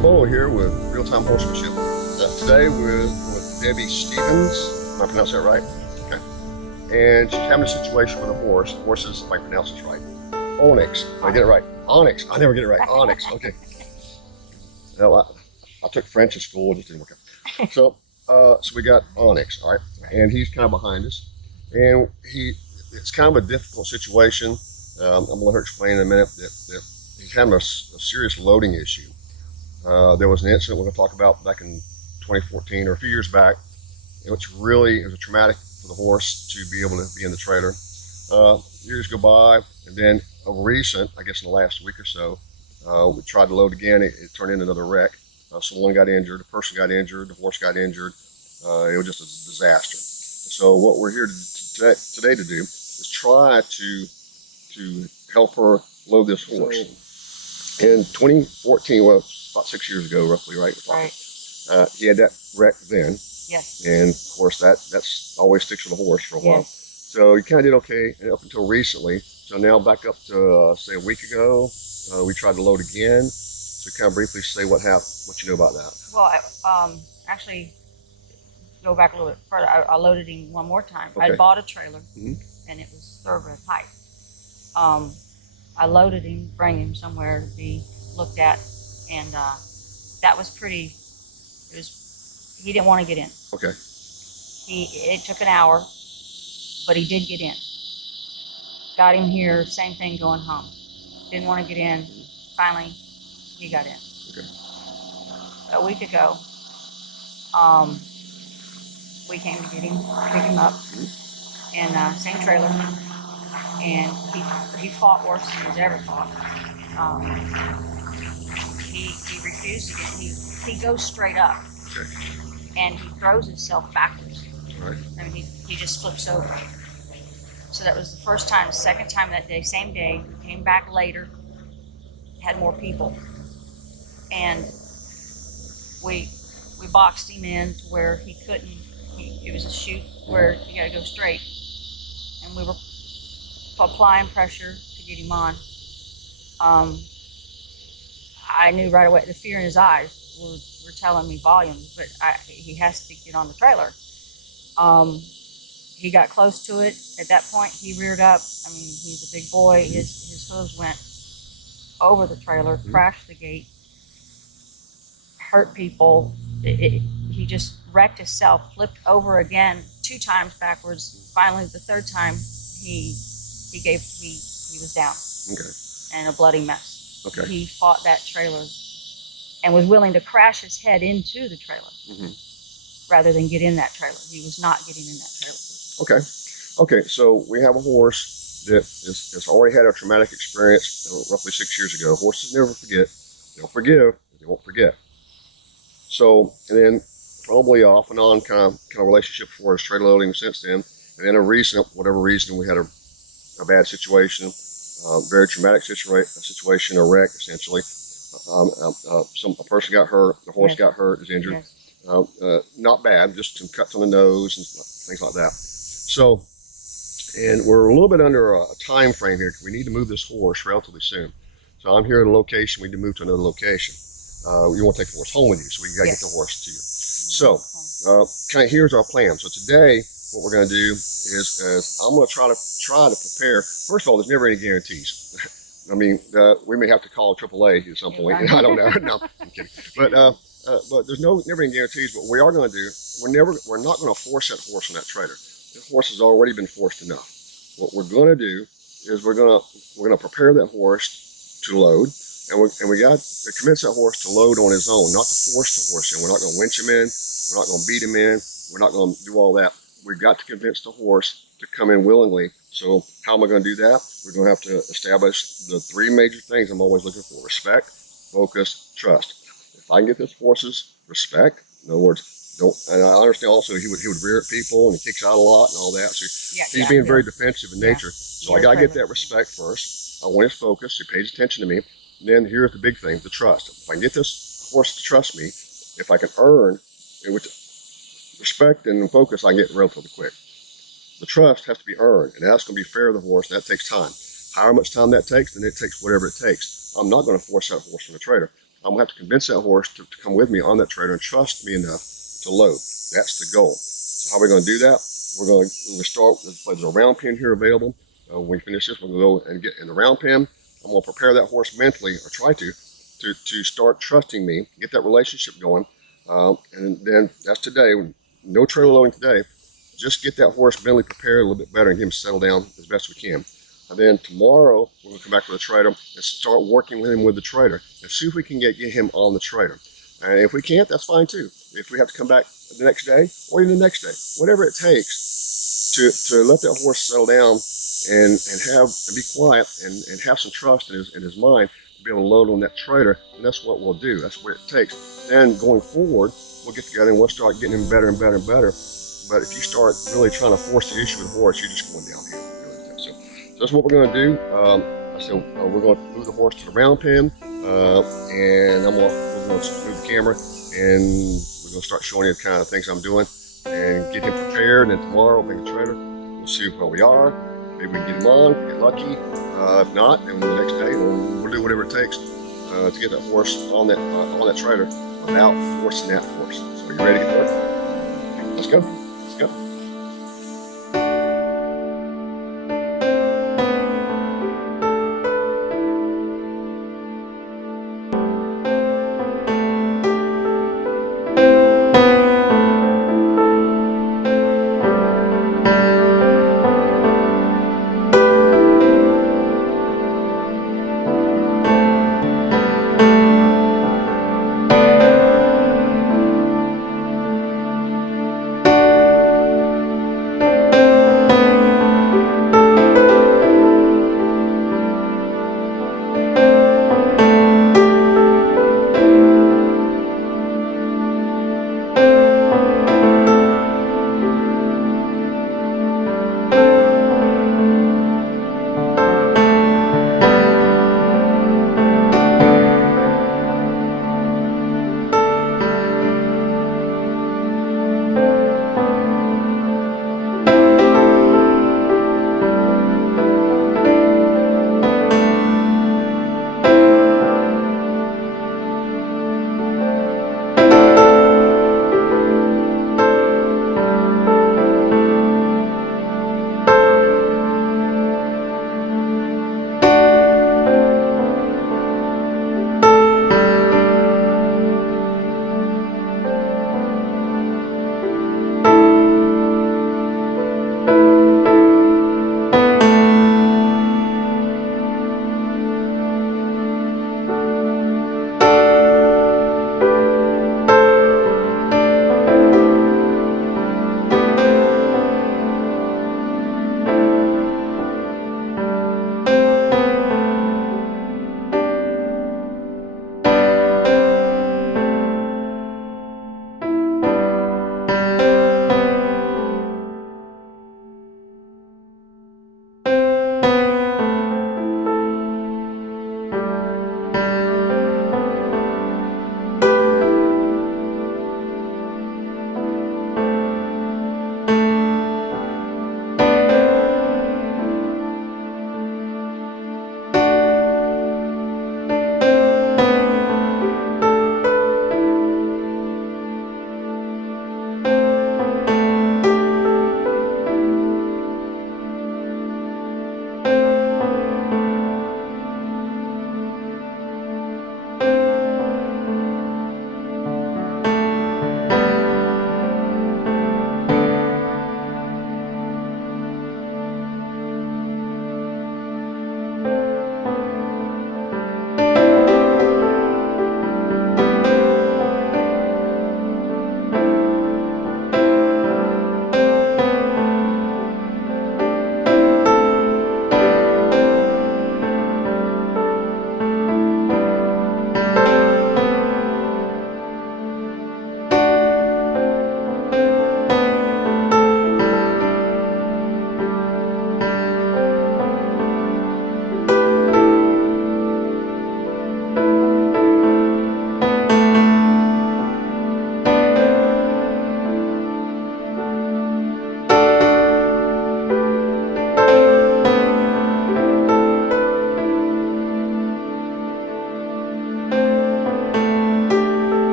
Bolo here with Time Horsemanship. Today we're with Debbie Stevens. Am I pronouncing that right? Okay. And she's having a situation with a horse. The horse is, if I pronounce this right, Onyx. Did I get it right? Onyx. I never get it right. Onyx. Okay. Well, I took French in school. It just didn't work out. So we got Onyx, all right? And he's kind of behind us. And it's kind of a difficult situation. I'm going to let her explain in a minute that he's having a serious loading issue. There was an incident we're going to talk about back in 2014 or a few years back. It was a traumatic for the horse to be able to be in the trailer. Years go by, and then a recent, I guess in the last week or so, we tried to load again. It turned into another wreck. Someone got injured, a person got injured, the horse got injured. It was just a disaster. So what we're here today to do is try to help her load this horse. In 2014, well, about 6 years ago, roughly, right? Right. He had that wreck then. Yes. And of course, that's always sticks with the horse for a while. Yes. So he kind of did okay up until recently. So now back up to say a week ago, we tried to load again. So kind of briefly say what you know about that. Well, actually, go back a little bit further. I loaded him one more time. Okay. I bought a trailer, and it was Thoroughbred height. I loaded him, bring him somewhere to be looked at, and that was pretty. He didn't want to get in. Okay. It took an hour, but he did get in. Got him here, same thing going home. Didn't want to get in. Finally, he got in. Okay. A week ago, we came to get him, pick him up, and same trailer. And he fought worse than he's ever fought. He refused to get. He goes straight up, Okay. and he throws himself backwards. All right. I mean, he just flips over. So that was the first time. The second time that day, same day, came back later, had more people, and we boxed him in to where he couldn't. It was a chute where you got to go straight, and we were applying pressure to get him on. I knew right away, the fear in his eyes were telling me volumes, but he has to get on the trailer. He got close to it. At that point, he reared up. I mean, he's a big boy. His hooves went over the trailer, crashed the gate, hurt people. He just wrecked himself, flipped over again 2 times backwards. Finally, the third time, he was down. Okay. And a bloody mess. Okay. He fought that trailer and was willing to crash his head into the trailer rather than get in that trailer. He was not getting in that trailer. Okay. Okay. So we have a horse that has already had a traumatic experience roughly 6 years ago. Horses never forget. They'll forgive, but they won't forget. So, and then probably off and on kind of relationship for us, trailer loading since then. And then whatever reason, we had a bad situation, very traumatic situation, a wreck essentially. A person got hurt, the horse got hurt, is injured. Yes. Not bad, just some cuts on the nose and things like that. So, and we're a little bit under a time frame here because we need to move this horse relatively soon. So I'm here at a location, we need to move to another location. You want to take the horse home with you, so we got to get the horse to you. So, kind of here's our plan. So today, what we're going to do is I'm going to try to prepare. First of all, there's never any guarantees. I mean, we may have to call AAA at some point. I don't know. No, I'm kidding. But there's never any guarantees. But what we are going to do, we're not going to force that horse on that trailer. The horse has already been forced enough. What we're going to do is we're going to prepare that horse to load, and we got to convince that horse to load on his own, not to force the horse in. We're not going to winch him in. We're not going to beat him in. We're not going to do all that. We've got to convince the horse to come in willingly. So how am I going to do that? We're going to have to establish the 3 major things I'm always looking for: respect, focus, trust. If I can get this horse's respect, in other words, and I understand also he would rear at people and he kicks out a lot and all that. So he's being very defensive in nature. So I got to get that respect first. I want his focus. He pays attention to me. And then here's the big thing, the trust. If I can get this horse to trust me, if I can earn, which respect and focus, I can get relatively quick. The trust has to be earned, and that's going to be fair to the horse, and that takes time. However much time that takes, then it takes whatever it takes. I'm not going to force that horse from the trailer. I'm gonna have to convince that horse to come with me on that trailer and trust me enough to load. That's the goal. So how are we gonna do that? We're gonna start. There's a round pen here available. When we finish this, we're gonna go and get in the round pen. I'm gonna prepare that horse mentally, or try to start trusting me, get that relationship going, and then that's today. No trailer loading today. Just get that horse mentally prepared a little bit better and get him settled down as best we can. And then tomorrow, we're going to come back to the trailer and start working with him with the trailer and see if we can get him on the trailer. And if we can't, that's fine too. If we have to come back the next day or even the next day, whatever it takes to let that horse settle down and be quiet and have some trust in his mind to be able to load on that trailer, and that's what we'll do. That's what it takes. Then going forward, we'll get together and we'll start getting him better and better and better. But if you start really trying to force the issue with the horse, you're just going downhill. So that's what we're going to do. We're going to move the horse to the round pen, and we're going to move the camera, and we're going to start showing you the kind of things I'm doing and get him prepared. And then tomorrow, we'll make a trailer. We'll see where we are. Maybe we can get him on, get lucky. If not, then the next day we'll do whatever it takes to get that horse on that trailer without forcing that horse. So are you ready to get to work? Let's go. Let's go.